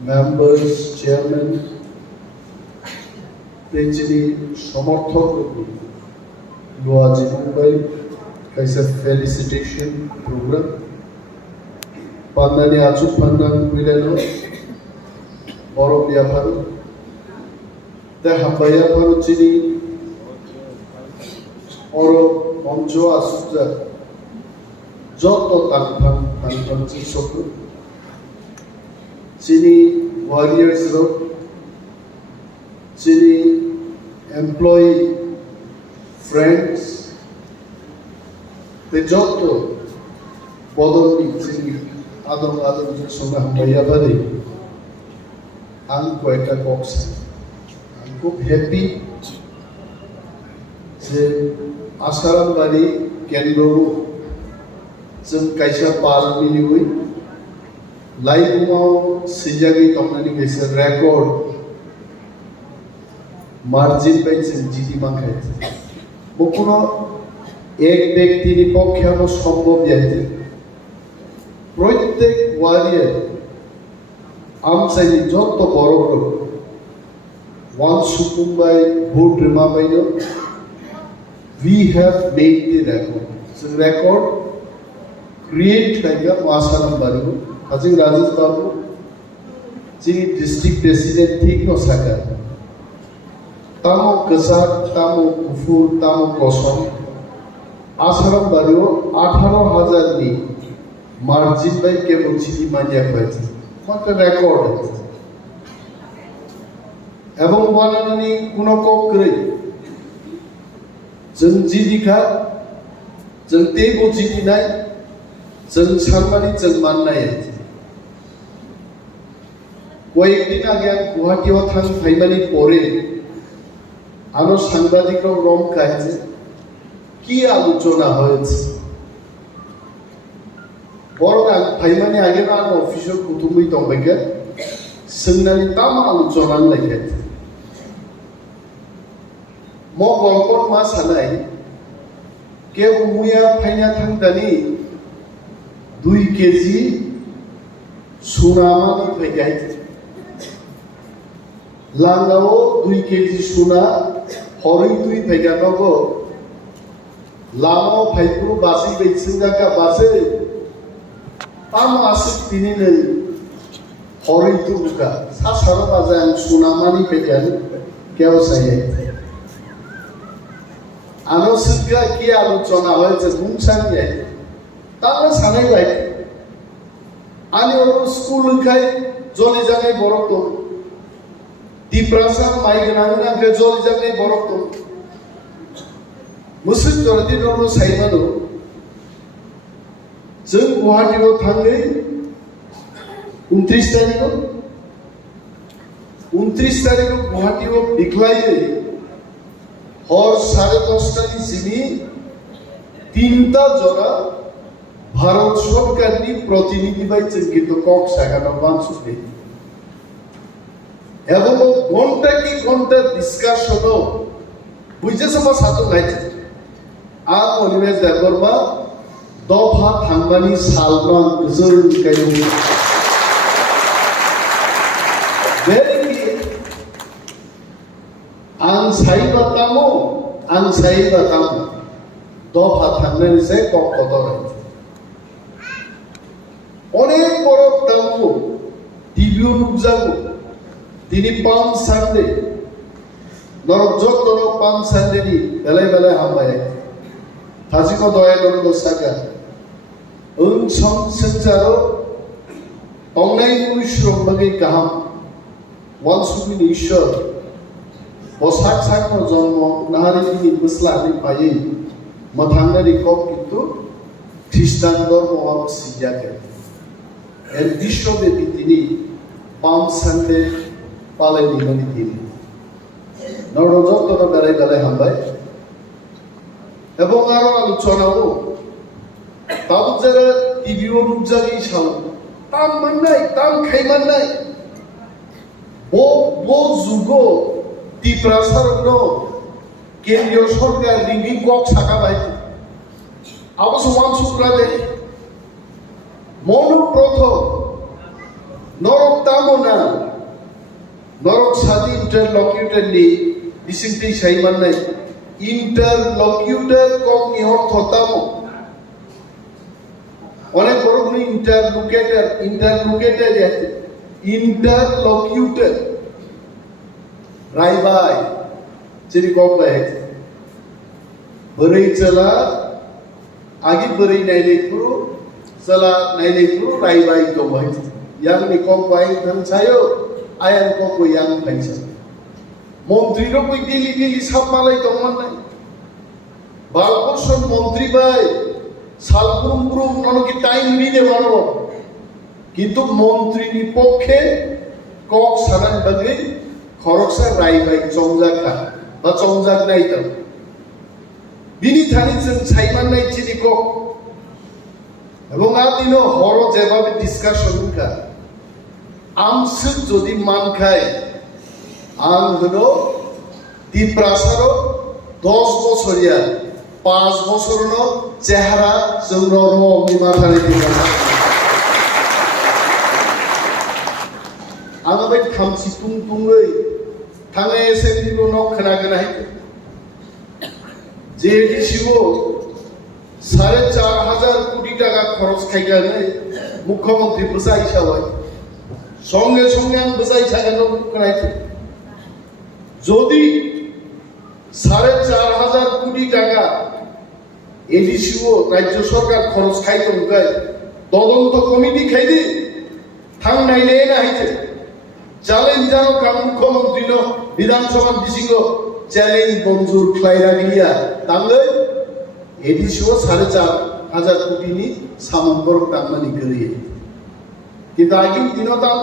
members, chairman, president, समर्थक लोग Mumbai Thaisa felicitation program. Pandani Achut Pandang Milano Orobia Paru. The Hambaya Paru Chini Oro Onjo Asuja Joto Tanpan Chisoku Chini Warriors Road Chini employee friends the Joto Bodoni Chini Adam Sunga Hambaya Bari I'm quite a box. I'm quite happy যে আসারাম বাড়ি কেন্দ্রও जों कायसा पारमिनि हुई लाइफआव सिजागि तमनानि कायसा record margin bye जों जिदि माखाय बकुनो एक व्यक्तिनि पक्षेआव सम्भव जायते प्रत्येक वारियर आमसाइनि जत्त बर'फोर वान सुकुमबाय vote रिमाबायनो we have made the record. So record create like a Masaram Baru. I think Rajesh Babu, the district president, take no Sakha. Tamo Kazak, Tamo Kufur, Tamo Kosam. Asaram Baru, 18,000 ni margin by Kemuchiti Mania Pati. What a record. Among one and any Kunoko Great. जों जिदिखा जों तेबो जिदिनाय जों सानमानि जों माननाय কয়েকদিন আগে আমি গুয়াহাটিও থাং ফাইমানি পরে আনো সাংবাদিকরাও রং খাইছে কি আলোচনা হয়েছে বড় ফাইমানি আগে না অফিসের কুতুমই দংবাইকে সোंनानै তাম আলোচনা লাইখাইছে म गल्पन मा सानाय के उमुया फाइना थांदानि 2 केजि सुनामानि फैगाय लांगाव 2 केजि सुना हरै 2 फैगानागो लामाव फाइखौ बासि बैसिंगाका बासै ताम आसि तिनिनै हरै तुका सा सारा बाजाय सुनामानि फैगाय केवसाय आलोचना की आलोचना হয়েছে বুংসাঙ্গে তারা সানাই লাই আনি ওর স্কুল খাই জলি জানাই বরক্ত দিপ্রাসা মাইগনানা কে জলি জানাই বরক্ত মুসলিম জরদি রনো সাইমানো जों गुवाहाटीआव थाङै 29 तारिखआव गुवाहाटीआव बिख्लायै और 10:30 सिमी 3টা জোড়া ভারত সরকারের প্রতিনিধি বাইছে কিন্তু কক সাগানো বানসুতে এবং ঘন্টা কি ঘন্টা ডিসকাশন বুঝেছ বা সাথে নাইছে আ অনিমেষ দেববর্মা দফা থাংবানি সালমান গজল কায়ু आं साइबातामो दफा थांनानै से कक्टदराय अनेक बरफ दामो टिभिও नुजागो दिनै पाम सानडे नरक जतन पाम सानडेनि बेलाय बेलाय हामबाय थाजिको दयानन्द साखा ओं सं संसारो अंनाय कुश्रम बागै गाहाम वानसुबिनि ईश्वर बसाक साकनो जन्म नाहारिनि बोस्लानि पायै मथांनारि कप किन्तु ख्रिस्टान धर्मआव सिजाखै एन विश्वब्यापी तिनि पाम सानडे पालायनायनि दिन नरजतन बेलाय बेलाय हामबाय এবং আরো আলোচনাও তাও যারা টিভিও নুজাগি সাও তাম মাননাই তাম খাইমাননাই বো যুগো টিপ্রাসারগ্ন কেন্দ্রীয় সরকার লিঙ্গি কক সাকাবাই অবশ্য ওয়ানসুপ্রাদে মনু প্রথম নরকতা tamo na norok sadi interlocutor ni disingti saiman nai interlocutor kok ni ortho tamo অনেক বড় কোন ইন্টারলোকেটর ইন্টারলোকিউটর রাইবাই যিনি কমপ্লাই বরেই চলা আগে বরেই নাইলেপুরু চলা নাইলেপুরু রাইবাই কমপ্লাই yang ni কমপ্লাই থান ছায়ো আয়ান ককো yang থাইসা মন্ত্রী র কই দিলি সাপমালাই দমন নাই বালকর্ষণ মন্ত্রী ভাই সালপুরুম ননকি টাইম নিতে পারব কিন্তু মন্ত্রীর পক্ষে কক সানান বাগে খরকসা রাইবাই চংজাকা বা চংজাক নাই তো বিনি থানি जों সাইমান নাই চিনি কক এবং আদিন হর যেভাবে ডিসকাশন কা আমসু যদি মান খায় আং হলো দিপ্রাসার 10 বছরিয়া 5 বছরন চেহারা জৌর বিমাথারে দিবা আমাদের খামসি তুংতুংই থাঙে এসেন্ডিবো নক খনাগনাই যে ডিসিও 4,500 কোটি টাকা খরচ খাইগানে মুখ্যমন্ত্রী বসাই সবাই সঙ্গে সঙ্গে আম বসাই ছাগানো করাই যদি 4,500 কোটি টাকা এডিসিও রাজ্য সরকার খরচ খাইতো গায় তদন্ত কমিটি খাইদি থাং নাইলে না হইছে চ্যালেঞ্জ জানো কাম মুখ্যমন্ত্রী নো বিধানসভা দিছিগ চ্যালেঞ্জ মঞ্জুর খাইরা গিয়া তাঙ্গে এডিসিও 4,500 কোটি নি সামম্বর তামানি করিয়ে কিন্তু আগিন দিনো তাম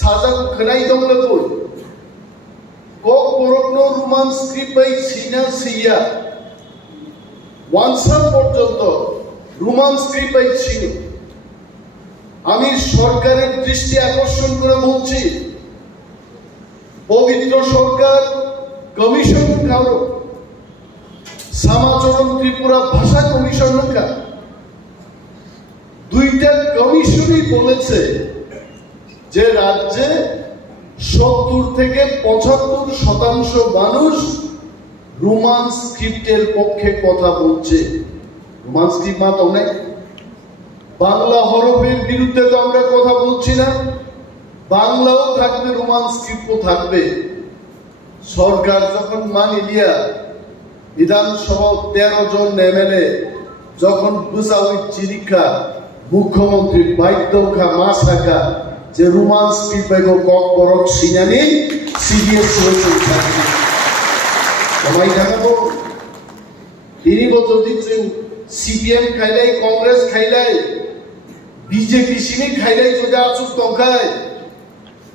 সাজা খনাই দমলে কই কক পরকনো রোমান স্ক্রিপ্ট বাই সিনা সিয়া ওয়ানসার পর্যন্ত রোমান স্ক্রিপ্ট বাই ছিল আমি সরকারের দৃষ্টি আকর্ষণ করে বলছি পবিত্র সরকার কমিশন কারো সমাচরণ ত্রিপুরা ভাষা কমিশন কা দুইটা কমিশনই বলেছে যে রাজ্যে 70 থেকে 75% মানুষ রোমান স্ক্রিপ্টের পক্ষে কথা বলছে রোমান স্ক্রিপ্ট মা তো নাই বাংলা হরফের বিরুদ্ধে তো আমরা কথা বলছি না বাংলাও থাকবে রোমান স্ক্রিপ্টও থাকবে সরকার যখন মানে লিয়া বিধানসভা 13 জন এমএলএ যখন বুঝাউই চিরিকা মুখ্যমন্ত্রী বাইদ্যখা মাসাকা যে রোমান স্ক্রিপ্ট বাইগো কক বরক সিনানি সিরিয়াস হয়েছে সবাই দেখাবো তিনি বছর দিচ্ছেন সিপিএম খাইলাই কংগ্রেস খাইলাই বিজেপি সিনি খাইলাই যদি আসুক টঙ্কায়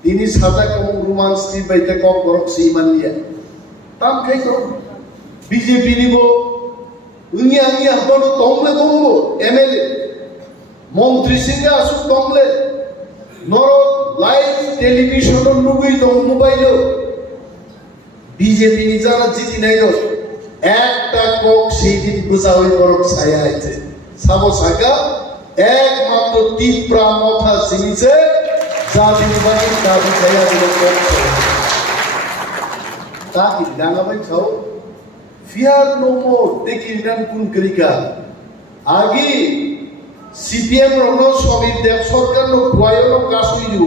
তিনি সাজা কম রোমান স্ক্রিপ্ট বাইতে কক বরক সিমান নিয়া তাম খাই তো বিজেপি নিব উনি আমি আপনার তমলে দমবো এমএলএ মন্ত্রী সিংহে আসুক তমলে নর লাইভ টেলিভিশন নুগুই দম মোবাইল বিজেপি যারা জিতি নাই একটা কক সেই দিন বুঝাওই বরক ছায়া আছে সাবো সাকা একমাত্র তীব্রা মথা সিনিছে জাতির বাড়ি দাবি ছায়া দিল কক তাকি ডাঙাবাই ছাও ফিয়ার নো মোর দেখি নাম কোন করিকা আগে সিপিএম রনো সবির দেব সরকার নো খোয়ায়নো কাশুইলু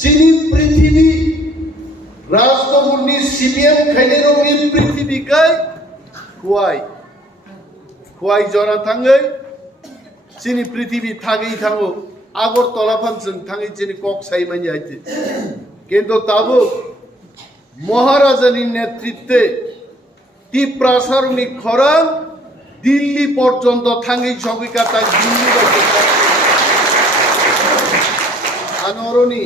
চিনি পৃথিবী রাজনগরনি সিপিএম খাইলে রমি পৃথিবী কাই খোয়াই জরা থাঙ্গै চিনি পৃথিবী থাগেই থাঙ্গো আগরতলা ফাংশন থাঙ্গै চিনি কক সাইমানি আইতে কিন্তু তাবো মহারাজানির নেতৃত্বে তীব্রাসারণী খরা দিল্লি পর্যন্ত থাঙ্গি সবিকা তাই দিল্লি আনরণী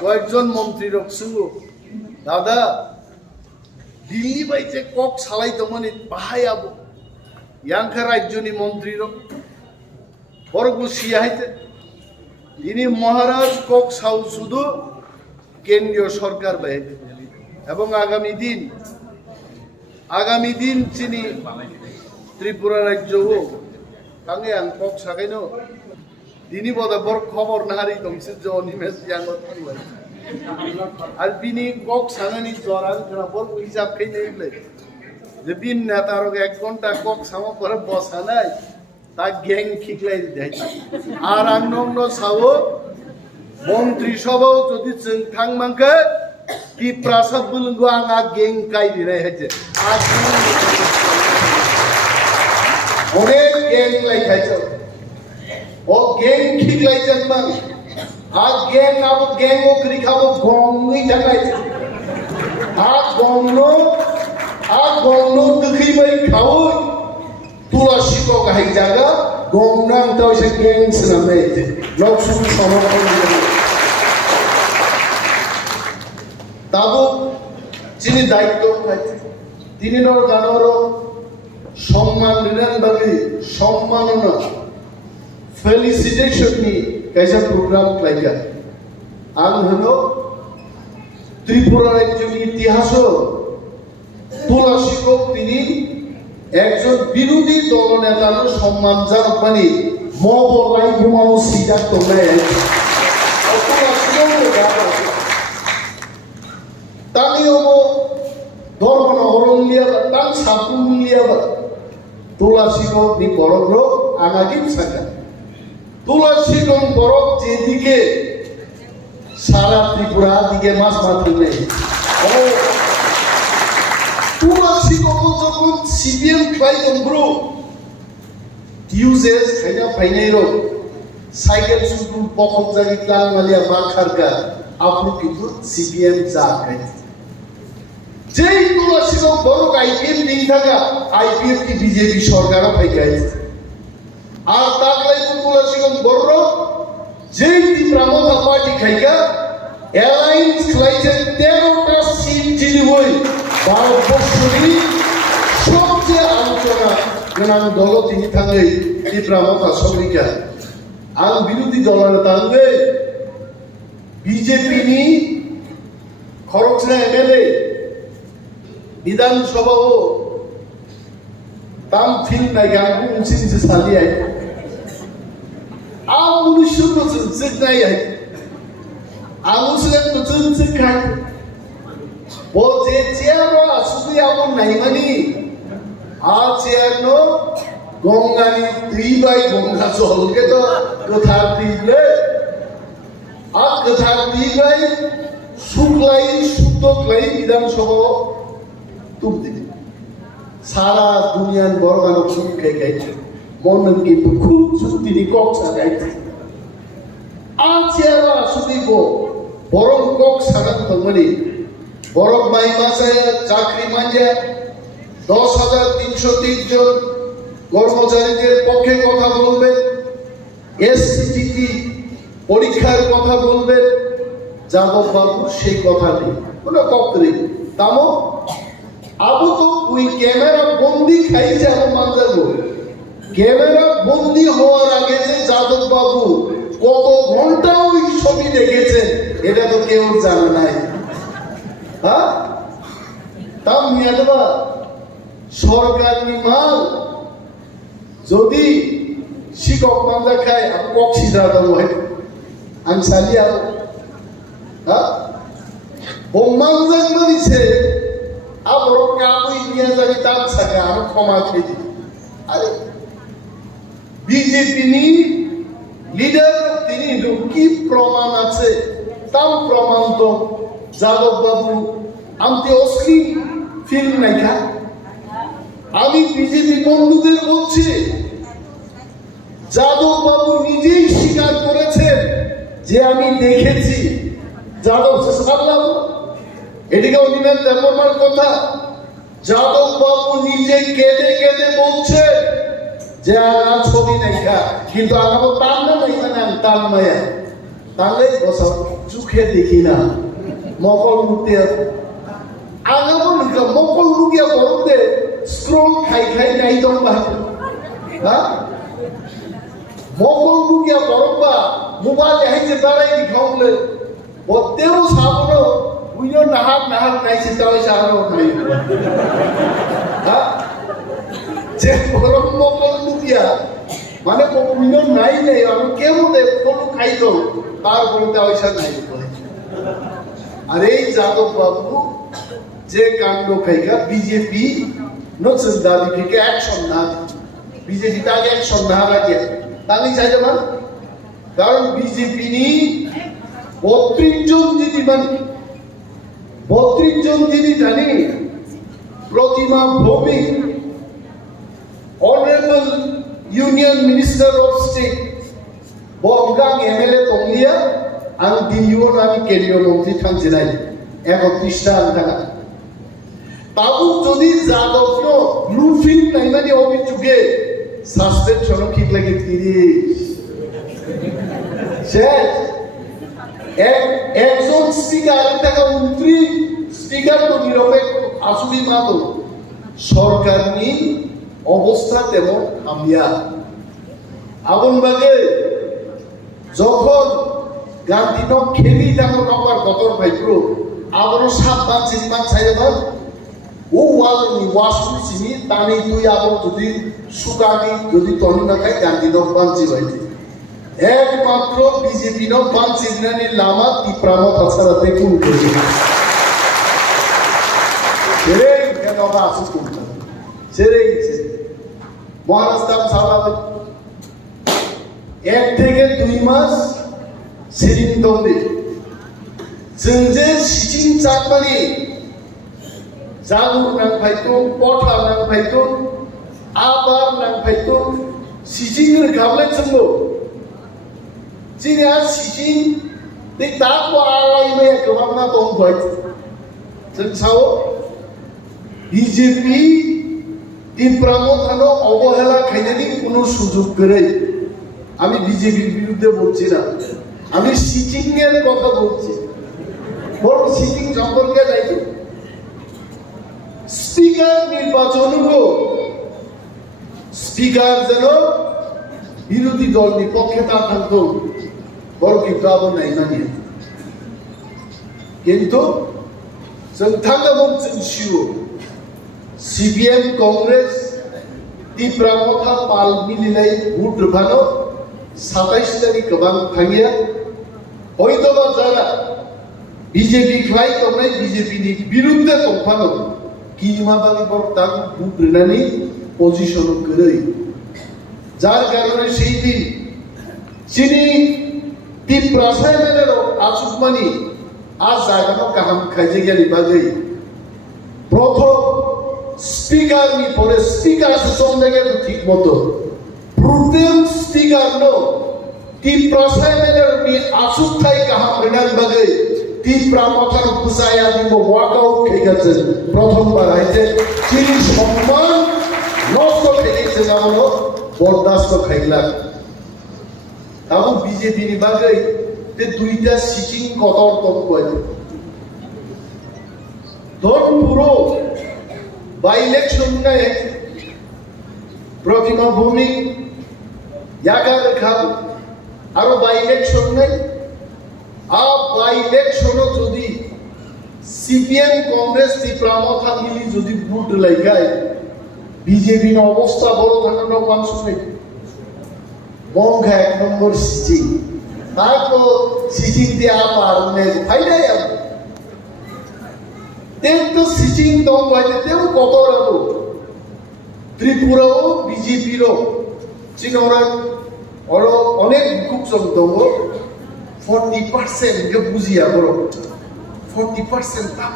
কয়েকজন মন্ত্রী রকসুঙ্গ দাদা দিল্লি বাইতে কক সালাই তো মানে বাহাই আবো ইয়াংখা রাজ্যনি মন্ত্রী রক বরগু সিয়াইতে তিনি মহারাজ কক সাউ শুধু কেন্দ্রীয় সরকার বাইতে এবং আগামী দিন চিনি ত্রিপুরা রাজ্য হোক তাঙ্গে আং cock সাকাইনো Dini boda bor khobor nahari tomse jo Animesh yangot thangla. Ar bini kok sanani joran kana bor hisab khai nei ble. Je bin netarok 1 ঘন্টা cock samo pore bosa nai ta gang khiklai dai. Ar angnomno sawo Montri Sobao jodi jeng thangmangke ki prasad bulunggo anga gang kai dinai haje. Onek gang lai khaicho. O gang khiklai jangmang. A gang abo gang o kri khabo gongui jangai. A gongno dukhi bai khau. Tulasi ko kahai jaga gongnang tau se gang saname. Lok sum samapon. Tabu যিনি দায়িত্ব তিনি গানর সম্মান দিলেন বাকি সম্মাননা felicitation নি কাইসা programme ক্লাইকা আং হলো ত্রিপুরার একজন ইতিহাস তুলাসিকক তিনি একজন বিরোধী দলনেতার সম্মান জানানি মবলাই ঘুমাও সিদ্ধান্ত নেয় Tangi omo dormono orang liaba, tang sapung liaba. Tulasi ko ni borok angagim saka. Tulasi kong borok jedike sara Tripura dige mas matule. Oh, tulasi ko jokon CBM klai bro. Uses kaya painero. Cycle sudu pokok jagi klang malia bakharka. Apu kitu CBM jakai. যেই তুলসীর বড় IPM দিন থাকা IPM কি BJP সরকারও পাইকাই আর তার like তুলসীর বড় যেই ত্রিপুরা পার্টি খাইকা অ্যালায়েন্স খাইছে 13টা সিট জিনি হই ভারতবর্ষেরই সবচেয়ে আলোচনা যেন দল তিনি থাঙ্গে ত্রিপুরা সরকার আর বিরোধী দলের থাঙ্গে বিজেপি নি খরচনা MLA Bidhan Sobao tam film na yang mungkin sesali ay. Aku nusyuk betul sedai ay. Aku sedang betul sekai. Boje ciaro asudi aku naimani. Ciaro gongani tribai gongga sol keto kethar tribai. Kethar tribai suklai sudoklai Bidhan Sobao. তুলতে সারা দুনিয়ার বড় গানক শুনকে গাইছে মন কিন্তু খুব সুতিনি কক্সা গাইছে আছিয়ারা সুদিব বরং কক্সা গান তমনি বরং মাই মাসে চাকরি মাঝে 10,303 জন কর্মচারীদের পক্ষে কথা বলবে এসসিটি পরীক্ষার কথা বলবে যাদব বাবু সেই কথা নেই কোনো কক্রে তামো আবু তো ওই ক্যামেরা বন্দি খাইছে আমার মানজাবো ক্যামেরা বন্দি হওয়ার আগে যে যাদব বাবু কত ঘন্টা ওই ছবি দেখেছে এটা তো কেউ জানে নাই হ্যাঁ তাম নিয়ে দেবা সরকারি মাল যদি শিক্ষক মানজা খায় কক সিধা দেবো আমি সালিয়া হ্যাঁ ও মানজাক মানিছে আবার কাবুই নিয়ে যাবি তার সাথে আরো ক্ষমা খেয়ে আরে বিজেপি নি লিডার তিনি কি প্রমাণ আছে তাও প্রমাণ তো যাদব বাবু আমি অশ্লীল ফিল্ম নাইকা আমি বিজেপি বন্ধুদের বলছি যাদব বাবু নিজেই স্বীকার করেছেন যে আমি দেখেছি যাদব সাল্লাম এদিকে অনিমেষ দেববর্মার কথা যাদব বাবু নিজে কেঁদে কেঁদে বলছে যে আর ছবি দেখা কিন্তু আগাবো তার না নাই মানে তার মায়া তাহলে বসাও চোখে দেখি না মকল লুটে আগাবো লিখা মকল লুকিয়া বরফতে স্ক্রল খাই খাই নাই তোর বাহির হ্যাঁ মকল লুকিয়া বরফবা মোবাইল দেখাইছে তারাই লিখাউলে বতেও সাবনো বুঝো নাহাক নাইছে তাই সাহানো নাই হ্যাঁ যে বরফ মকল লুকিয়া মানে কোনো নাই নেই আমি কেমন কোনো খাইতো তারপরে পয়সা নাই আর এই যাদব বাবু যে কাণ্ড খাইকা বিজেপি নতুন দাবি থেকে অ্যাকশন না বিজেপি তাকে অ্যাকশন না রাখে তাহলে চাই যাবেন কারণ বিজেপি নি 32 জন দিদিমান 32 জন দিদি জানি Pratima Bhowmik Honorable Union Minister of State Wngjak MLA Tonglia ang Diyuan ang Kendriya Montri Tangsinay 31টা টাকা তাবু যদি যাদবনো ব্লুফিল্ম নাইমানি অভিযোগে সাসপেনশন ঠিক লাগে 30 শেষ একজন স্পিকার টাকা 29 স্পিকার তো নিরপেক্ষ আসুবি মাতো সরকার নি অবস্থা তেমন হামিয়া আগুনবাগে যখন গান্ধী নক খেলি তখন আমার গতর ভাইপ্রো আবারও 7 চিনমান ছাইবান ও ওয়ালনি ওয়াসু চিনি তানি তুই আবার যদি সুকানি যদি তনি না খাই গান্ধী নক বাঞ্চি হইছে একমাত্র বিজেপি নক বাঞ্চি নানি লামা তিপ্রাম তাছাড়াতে কোন করে ছেড়ে কেন আসু কোনটা ছেড়ে গেছে মহারাজ দাম সালাবে 1 থেকে 2 মাস সিরিং দন্দে जोंजे सिचिं चाकमानि जागुर नांफायतो पथा नांफायतो आबार नांफायतो सिचिं गाबले चंगो जिनिया सिचिं दै दाको आलायनो गोबांना दंबाय जों साव বিজেপি তিপ্রামো থানো অবহেলা খাইনানি কোনো সুযোগ করে আমি বিজেপির বিরুদ্ধে বলছি না আমি সিচিং এর কথা বলছি বড় সিটিং সম্পর্কে যাইতো স্পিকার নির্বাচন স্পিকার যেন বিরোধী দল বিপক্ষে তা থাকতো বড় কিন্তু আবার নাই মানিয়ে কিন্তু जों शिव सीपीएम कांग्रेस तीव्रमथा पाल मिलिनाय भोट फानो 27 तारिख गोबां थांगिया हयतोबा जारा बीजेपी खाय तमनाय बीजेपी नि बिरुद्धे तंफानो किमाबानि बरतां भोट रेनानि पजिशन गरै जार कारणे सेई दिन चिनी तीव्रसायनेर आसुकमानि आज जागानो गाहाम खायजेगानि बागै प्रथम स्पीकर नि परे स्पीकर ससंदेगे ठीक मतो प्रुडेम स्पीकर नो तीव्रसायनेर नि आसुकथाय गाहाम रेनान बागै तीव्रमथार पुसाया दिबो वाकआउट खेगाছে प्रथमबार आइजे चिनी सम्मान नष्ट खेगेছে जानो बरदास्त खाइला ताबो बीजेपी नि बागै ते दुईटा सिटिं कतर तक কয় ধনপুরো বাই ইলেকশন নাই প্রতিমা ভূমি ইয়াগার খাল আরো বাই ইলেকশন নাই আ বাই ইলেকশন যদি সিপিএম কংগ্রেস তীব্রমথা মিলি যদি ভোট লাগায় বিজেপি এর অবস্থা বড় ধরনের মানুষ নেই বঙ্গা এক নম্বর সিটিং তারপর সিটিং দিয়ে আবার ফাইনাই তেতো সিটিং দম হইতেও কত রাবো ত্রিপুরাও বিজেপির চিনরা আর অনেক গ্রুপজন দম 40% কে বুঝিয়া বড় 40% দাম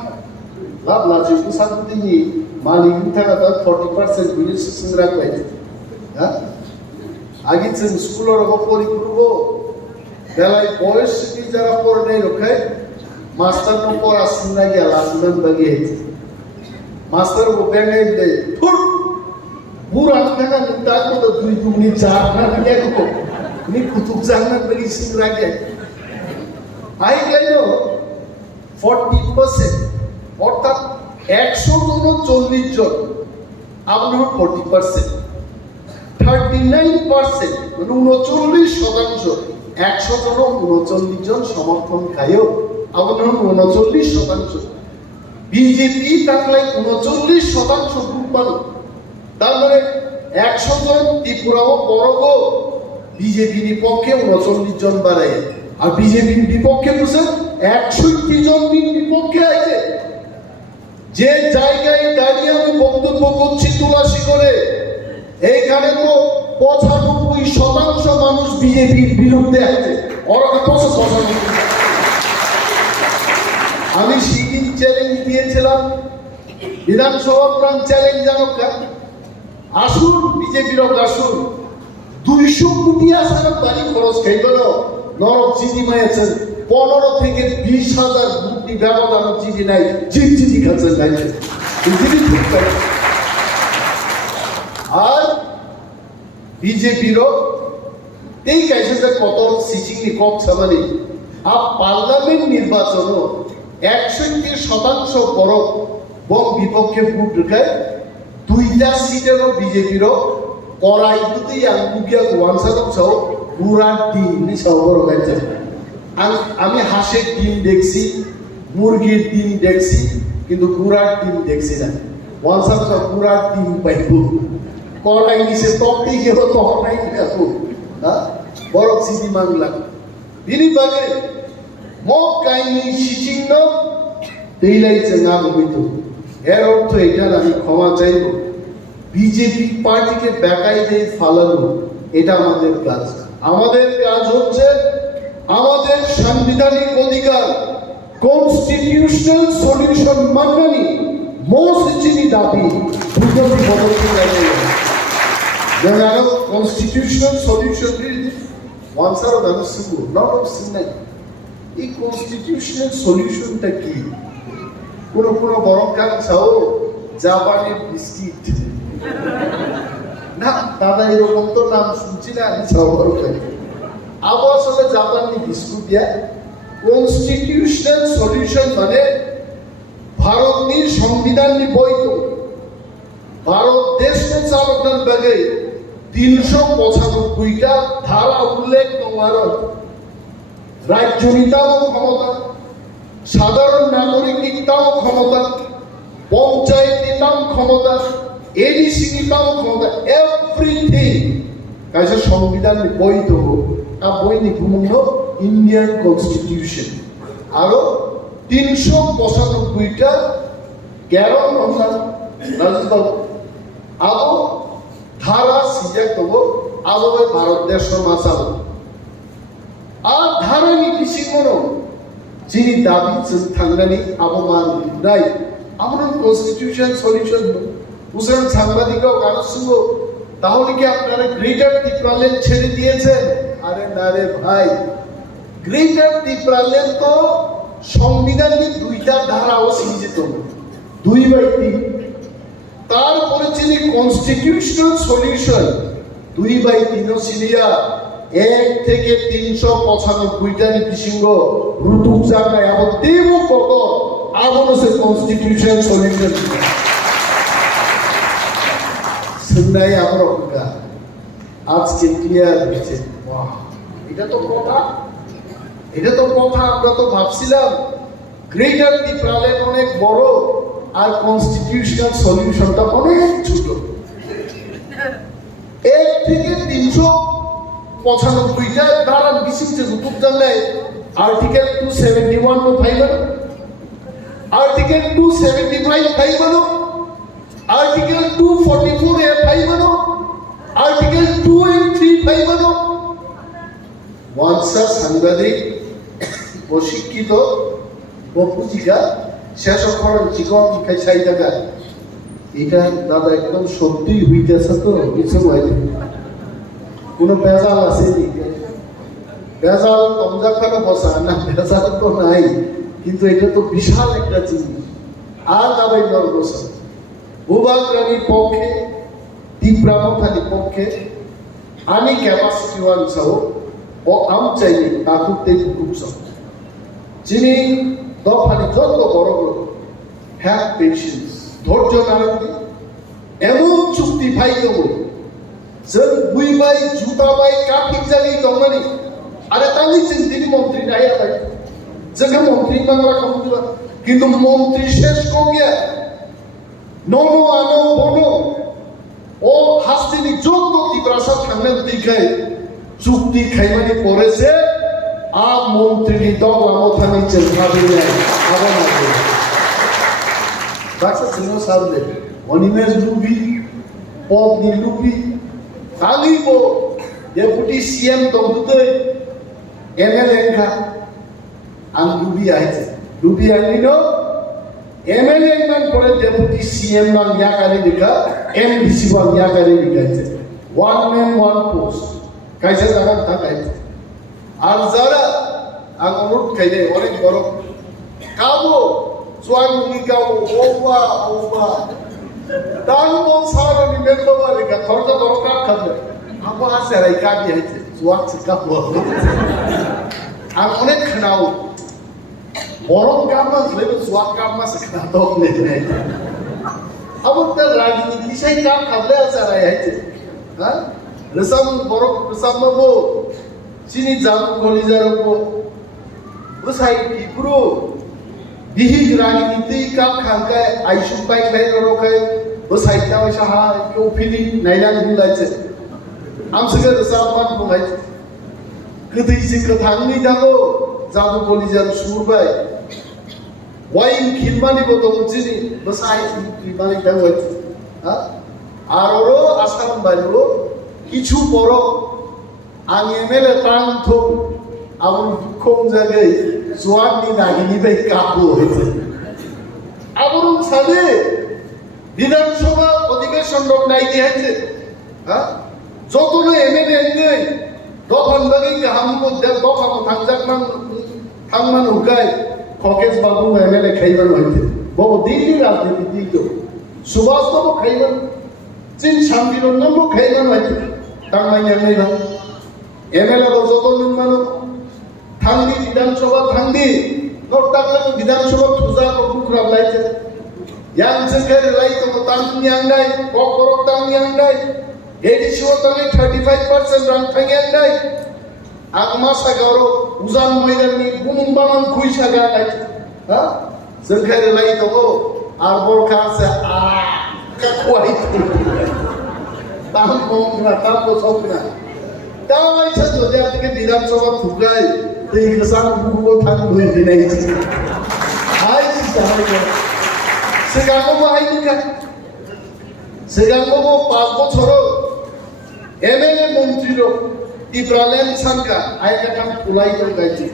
লাভ লাজে শান্তিনি মালিক থাকা 40% বিলে সিংরা কই হ্যাঁ আগে যে স্কুলের পরিপূর্ব বেলায় বয়স কি যারা পড়ে নাই রখায় मास्टर नो पर आसना के लासनन बगे मास्टर को बेंगे दे फुट पूरा का निता को तो दुई दुनी चार ना के को नि कुतुब जानन बगी सिंगरा के आई गयो 40% অর্থাৎ 140 জন আপনার 40% 39% মানে 39% 100 জন 39 জন সমর্থন খায়ও আপনার 39% বিজেপি তাকলাই 39% গ্রুপ পালো তারপরে 100 জন ত্রিপুরাও বড় বিজেপির পক্ষে 39 জন বাড়ায় আর বিজেপির বিপক্ষে বুঝছেন 61 জন বিপক্ষে আছে। যে জায়গায় দাঁড়িয়ে আমি বক্তব্য করছি তুলাসী করে এইখানে তো 95% মানুষ বিজেপির বিরুদ্ধে আছে। ওরা আমি সেদিন চ্যালেঞ্জ দিয়েছিলাম বিধানসভা প্রাণ চ্যালেঞ্জ জানো আসুন বিজেপির আসুন 200 কোটি আসার বাড়ি খরচ খাইব নরক চিনি মাইছেন 15 থেকে 20,000 কোটি ব্যবধান চিনি নাই চিনি খাচ্ছেন গাইছেন আর বিজেপিরও এই গাইছে যে কত সিচিংনি কম সামানি আর পার্লামেন্ট নির্বাচন 61% বড় বং বিপক্ষে ভোট রেখায় 2টা সিটেরও বিজেপিরও করাইতে আঙ্গুকিয়া ওয়ানসাদক সহ পুরার ডিম সহ বড় গাইছে। আমি হাঁসের ডিম দেখছি মুরগির ডিম দেখছি কিন্তু পুরার ডিম দেখছি না। ওয়ানসাদক সহ পুরার ডিম পাইব করাই নিছে তপটি গেল তখন নাই বড় সিটি মাংলা বিনি বাগে মক কাহিনী সিচিহ্ন তেইলাইছে না ভূমিত এর অর্থ এটা আমি ক্ষমা চাইব বিজেপি পার্টিকে বেকাই দিয়ে ফালানো এটা আমাদের কাজ। আমাদের কাজ হচ্ছে আমাদের সাংবিধানিক অধিকার কনস্টিটিউশনাল সলিউশন মাননি মোস্ট চিনি দাবি দুর্নীতি বদলতে যাবে যেন কনস্টিটিউশনাল সলিউশন ওয়ানসার মানুষ শুধু নট অফ সিনাই এই কনস্টিটিউশনাল সলিউশনটা কি কোন বরং কান চাও জাপানের বিস্কিট না দাদা এরকম তো নাম শুনছি না আমি চাও আবার আসলে জাপানি বিস্কুট দিয়া কনস্টিটিউশনাল সলিউশন মানে ভারতের সংবিধান বৈধ ভারত দেশ চালকের ব্যাগে 395টা ধারা উল্লেখ তোমার রাজ্য নিতাও ক্ষমতা সাধারণ নাগরিক নিতাও ক্ষমতা পঞ্চায়েত নিতাও ক্ষমতা এডিসি নিতাও ক্ষমতা এভরিথিং কাজে সংবিধান বৈধ আর বৈধ ভূমন্য ইন্ডিয়ান কনস্টিটিউশন আরো 395টা গ্যারন রাজদল আবো ধারা সিজে তবো আবো ভারত দেশ মাসাল আর ধারা নীতি শিখনো যিনি দাবি থাকলেনি আবমান নাই আমরা কনস্টিটিউশন সলিউশন বুঝলেন সাংবাদিকরাও গান শুনবো তাহলে কি আপনারা গ্রেটার ত্রিপুরাল্যান্ড ছেড়ে দিয়েছেন? আরে না রে ভাই গ্রেটার ত্রিপুরাল্যান্ড তো সংবিধানের 2টা ধারাও সিজিত 2/3 তারপরে যিনি কনস্টিটিউশনাল সলিউশন 2/3 সিলিয়া 1 থেকে 395টা নীতিসিংহ ঋতুক জায়গায় আবার দেব কত আবার সে কনস্টিটিউশন সলিউশন শুননাই আমরা অঙ্কা আজকে ক্লিয়ার হয়েছে এটা তো কথা আমরা তো ভাবছিলাম গ্রেটার ত্রিপুরাল্যান্ড অনেক বড় আর কনস্টিটিউশনাল সলিউশনটা অনেক ছোট 1 থেকে 395টা ধারা বিশিষ্ট রূপ জানলে আর্টিকেল 271 নো ফাইল আর্টিকেল 275 ফাইল আর্টিকেল 244 এ ফাইল আর্টিকেল 2 and 3 ফাইল ওয়ানসা সাংবাদিক প্রশিক্ষিত বপুজিকা শেষ করার জীবন খাই চাই টাকা এটা দাদা একদম সত্যি হইতেছে তো কিছু হয় কোনো বেজাল আছে বেজাল তমজাখানে বসা না বেজাল তো নাই কিন্তু এটা তো বিশাল একটা জিনিস আর দাবাই দল বসা ভূভাগ রানীর পক্ষে তীব্রামথালির পক্ষে আমি ক্যাপাসিটি ওয়ান সহ ও আম চাইনি তাকুতে খুব সহ যিনি দফানি যত বড় বড় হ্যাভ পেশেন্স ধৈর্য নারায়ণ এমন চুক্তি ভাই দেব जों बुइबाय जुताबाय काफिक जानि दंमानि आरो तानि जों दिनै मन्त्रि नाया बाय जोंहा मन्त्रि बांला खालामदों किन्तु मन्त्रि शेष को गया ननो आनो बनो ও হাস্তিনি যত ত্রিপুরাসা থাকলেন দিখাই চুক্তি খাইমানি পড়েছে আর মন্ত্রী দল আমথানি চেষ্টাবি নাই আবার না বাক্সা ছিল সারলে অনিমেষ লুবি পদনি লুবি কালিব ডেপুটি সিএম দমদুতে এমএলএ কা আং লুবি আইছে লুবি আইনো এমএলএ মান পরে ডেপুটি সিএম নাম ইয়াকারি দিকা এমডিসি ওয়ান ইয়াকারি দিকাছে ওয়ান ম্যান ওয়ান পোস্ট কাইছে জায়গা থাকাইছে আর যারা অনুরোধ খাইলে অনেক বড় কাবো সোয়ান নিকাও ওবা ওবা দানবো সারনি মেলবা লেখা খরচা দরকার খাবে আমো আছে রাই কাবি হইছে সোয়াক কাবো আর অনেক খানাও বড় কামনা লেবে সোয়াক কামনা শিখা তো নেই আবার তার রাজনীতি সেই কাম খাবলে আছে রাই হইছে হ্যাঁ রেসাম বড় রেসাম বাবু চিনি জাম গলিজারবো বসাই ইপুরো বিহিগ রাজনীতি কাম খাঙ্কায় আইসু বাইক লাইন রকায় বসাই তাওই সাহা কেউ ফিলি নাইলান বুলাইছে আমসকে রেসাম মান বুলাইছে কদিসি কথাংনি যাবো জাদু গলিজার সুরবাই ওয়াইন খিলমানি বদল চিনি বসাই খিলমানি দাও হ্যাঁ আর ওরও আসাম বাইরো কিছু বড় आं एमएलए तांथ आबुन दुखम जागे जवाननि नागिनि बाय काबु हइছে आबुन सादे विधानसभा अधिवेशन दं नायदि हइছে হ্যাঁ যতনো एमएलए नै दफान बागै गाहाम को दफा को थांमान हुकाय खकेश बाबू एमएलए खाइबान हइছে बहु दिल्ली राजनीति दितो सुभाष तो खाइबान चिन शांतिरंजन को खाइबान हइছে तांमाय नायबा एमएलए যত নির্মাণ থাঙ্গি বিধানসভা থাঙ্গি নটালে বিধানসভা থুজা কুকুরা লাইছে ইয়াং সরকার লাই তো তাঙ্গি আঙ্গাই ককরক তাঙ্গি আঙ্গাই এডিশো তালে 35% রান থাঙ্গি আঙ্গাই আগমা সাগারো উজান ময়দানি গুমুম বামান খুইসা গা লাইছে হ্যাঁ সরকার লাই তো আর বরখা আছে আ কাকুয়াই তাম কোনা তাম তো সবনা তাই সব যদি আপনি বিধানসভা থুকাই তো এই কিষান বুবো থাক দুই দিন আইছে আই সাহায্য সেগামো আইনিকা সেগামো 5 বছর এমএলএ মন্ত্রীরো ইব্রালেন সানকা আইকা কাম কুলাই তো গাইছে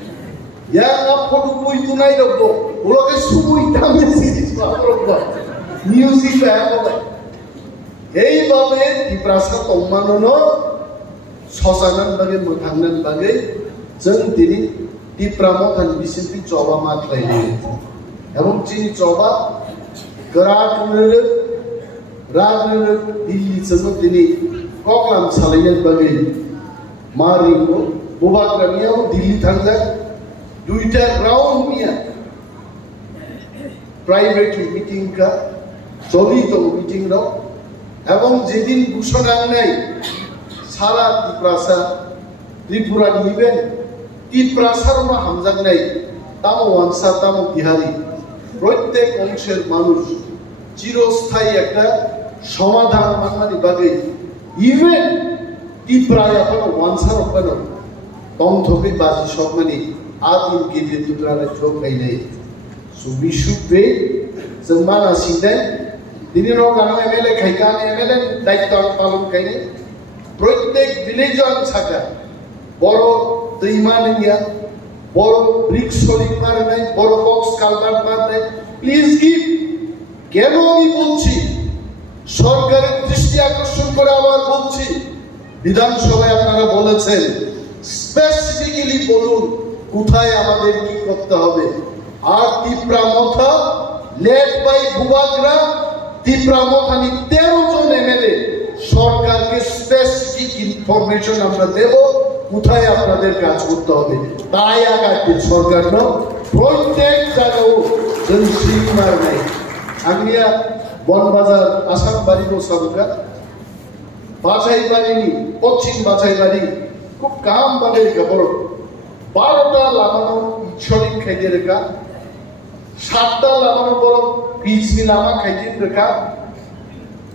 ইয়া না ফটো কই তো নাই রবো ওলকে সুবুই দামে সিরিজ পারবো মিউজিক হবে এইভাবে ত্রিপ্রাসা তম্মাননো শ্মশানান বাগে মোথাংনান বাগে जों दिनै ত্রিপ্রামথান বিসিপি চবা মাতলাইনি এবং চিনি চবা গরাকনরে রাজনরে দিল্লি সঙ্গে দিनै ককলাম সালাইয়ান বাগে মারিকো বুবাগ্রামিয়াও দিল্লি থাঙ্গা দুইটা রাউন্ড মিয়া প্রাইভেট মিটিং কা চলিত মিটিং রাও এবং যেদিন ঘোষণা নাই সারা ত্রিপুরা নিবেন ত্রিপুরাসার হামজাক নাই তামো ওয়ানসা তামো বিহারি প্রত্যেক অংশের মানুষ চিরস্থায়ী একটা সমাধান মানমানি বাগে ইভেন ত্রিপুরায় এখন ওয়ানসার ওপেন তমথকে বাজি সবমানি আদিম গিয়ে দুটারে যোগ গাইলে সুবিশুপে জমানা সিংদাই দিনের গানো এমএলএ খাইকান এমএলএ দায়িত্ব পালন খাইনি প্রত্যেক ভিলেজন ছাকা বড় দৈমান ইয়া বড় ব্রিক্স সলিং মারে নাই বড় বক্স কালভার্ট মারে নাই প্লিজ গিভ কেন আমি বলছি সরকারের দৃষ্টি আকর্ষণ করে আবার বলছি বিধানসভায় আপনারা বলেছেন স্পেসিফিক্যালি বলুন কোথায় আমাদের কি করতে হবে আর ত্রিপ্রামথা লেড বাই বুবাগ্রা ত্রিপ্রামথানি 13 জন এমএলএ সরকারকে স্পেসিফিক ইনফরমেশন আমরা দেব কোথায় আপনাদের কাজ করতে হবে তাই আগামী সরকার না প্রত্যেক জায়গাও জনসিমার নাই আমিয়া বনবাজার আসাম বাড়ি বসাবুকা বাছাই বাড়িনি পশ্চিম বাছাই বাড়ি খুব কাম বাড়ি খবর 12টা লাগানো ইচ্ছরিক খাইতে রেখা 7টা লাগানো বড় পিচ লামা খাইতে রেখা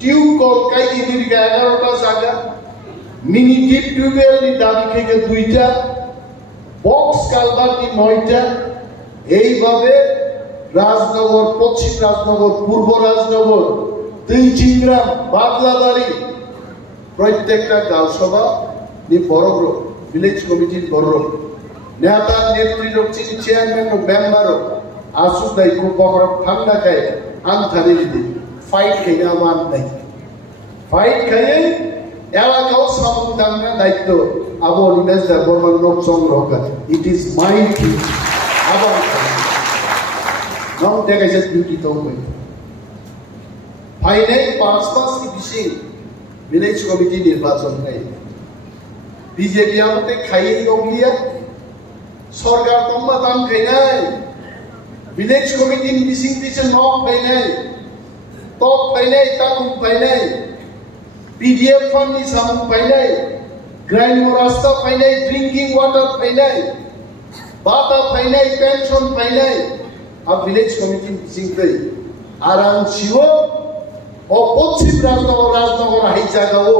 টিউবকল কাইদি দীর্ঘ 11টা জায়গা, মিনি ডিপ টিউবওয়েল দাবি থেকে 2টা, বক্স কালভার্টি 9টা। এইভাবে রাজনগর, পশ্চিম রাজনগর, পূর্ব রাজনগর, 3 গ্রাম, বাদলাবাড়ি প্রত্যেকটা গাঁও সভা নি বড় ভিলেজ কমিটির বড় নেতা নেত্রী রক্ষিত চেয়ারম্যান ও মেম্বারও আসু দাই খুব বড় ঠান্ডা খায় আনথারে দিদি ফাইট খেয়ে আমার নাই ফাইট খাইয়ে এলাকাও সামনে দায়িত্ব আবু অনিমেষ দা বর্মান লোক সংগ্রহ করে ইট ইজ মাই থিং আবার নাও দেখাইছে ডিউটি তো হই ফাইনাল 5 মাস কি বেশি ভিলেজ কমিটি নির্বাচন নাই বিজেপি আমাদের খাইয়ে গিয়া সরকার তোমা দাম খাই নাই ভিলেজ কমিটি মিসিং দিছে নক খাই নাই টপ খাই নাই তাকুম খাই নাই পিডিএফ ফান্ড নি সামু খাই নাই গ্রামীণ রাস্তা খাই নাই ড্রিঙ্কিং ওয়াটার খাই নাই বাতা খাই নাই পেনশন খাই নাই আর ভিলেজ কমিটি মিসিং দেই আরাম শিব ও পশ্চিম রাজনগর হাই জায়গাও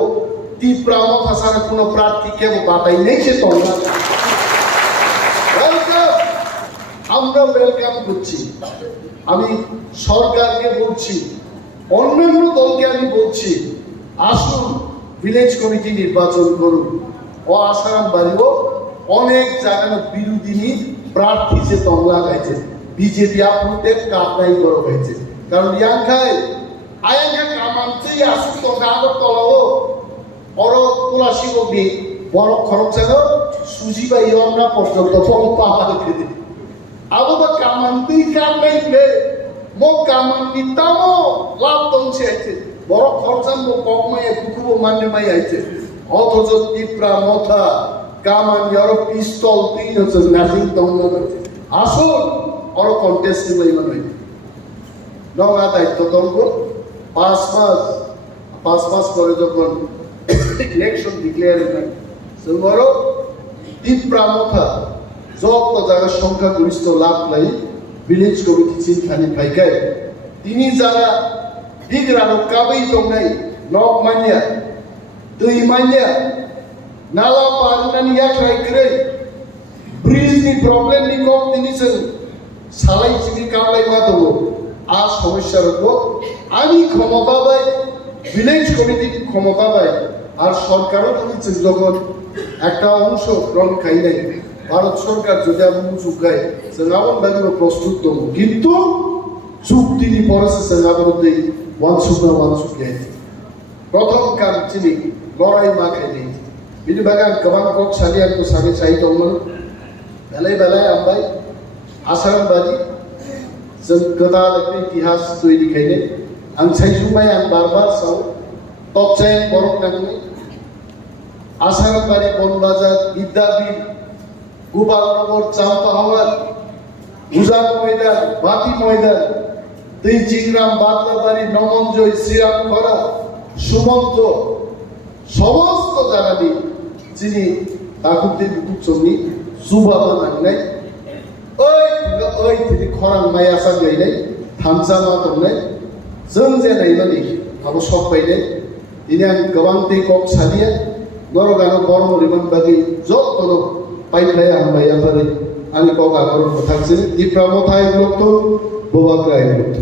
তীব্রাম ভাষার কোন প্রার্থীকে বাতাই নেই সে তোমরা আমরা ওয়েলকাম করছি আমি সরকারকে বলছি অন্যান্য দলকে আমি বলছি আসুন ভিলেজ কমিটি নির্বাচন করুন ও আসারাম বাড়িও অনেক জায়গায় বিরোধী প্রার্থী সে তমলা গাইছে বিজেপি আপনাদের কাটাই করা হয়েছে কারণ ইয়াংখায় আয়াঙ্গা কামান্তেই আসুন তো আগর তলাও অর তুলাসী বগি বড় খরচ জানো সুজি বা ইয়না পর্যন্ত পম্পা হাতে দিন আববা কামান্তেই কামাই লে মো কামান্তি তামো লাভ তংছে আইছে বড় খরচান মো ককমায় কুকুবো মানে মাই আইছে অথচ তীব্রা মথা কামান ইয়ার পিস্তল 3000 নাজিং দংল করছে আসুন অর কন্টেস্ট লই মানে নওয়া দায়িত্ব দলগো 5 মাস পরে যখন ইলেকশন ডিক্লেয়ার হয় বড় তীব্রা মথা যত জায়গা সংখ্যাগরিষ্ঠ লাভ লাই ভিলেজ কমিটি চিনখানি ভাইকায় তিনি যারা দিগরানো কাবাই দংনাই নক মানিয়া দুই মানিয়া নালা পারনানি ইয়াখাই করে ব্রিজ নি প্রবলেম নি কম তিনি সালাই চিনি কামলাই মা দেবো আর সমস্যার উপর আমি ক্ষমতা পাই ভিলেজ কমিটি ক্ষমতা পাই আর সরকারও বলেছে যখন একটা অংশ গ্রহণ খাই নাই ভারত সরকার যদি আমি চুকায় সেনাবন বাগিয়ে প্রস্তুত দেবো কিন্তু চুক্তি নি পড়েছে সেনাবন দেই ওয়ান সুকিয়ে প্রথম কাম চিনি লড়াই মা খাই নেই বিনি বাগান গবান কক সালি আর তো সাড়ে চাই দমন বেলায় আমবাই আসারাম বাড়ি जों गोदान इतिहास तैरि खायनो आं सायजुमाय आं बार साव टपचाय बरक नांगै आसारामबारि बनबाजार बिद्यापीठ गोपालनगर चाम्पाहावार उजान मयदान बाति मयदान दैजिग्राम बादलाबाड़ी नमनजय श्रीरामखरा सुमंत समस्त जायगानि जिनि दाकुबदि बुकचंनि जुबाबा नांनाय ओइ तिनि खरां माइ आसा गैनाय थामसा मा दंनाय जों जेनाय माने आबो सब बायनाय दिनै आं गोबां दै कक सालिया नरगानो बर्म रिमन बागै जतनो पाइप्लाय हामबाय आफारै आंनि कक आगर थांसै दिप्रामो थाय ब्लक तो बोबाग्राय ब्लक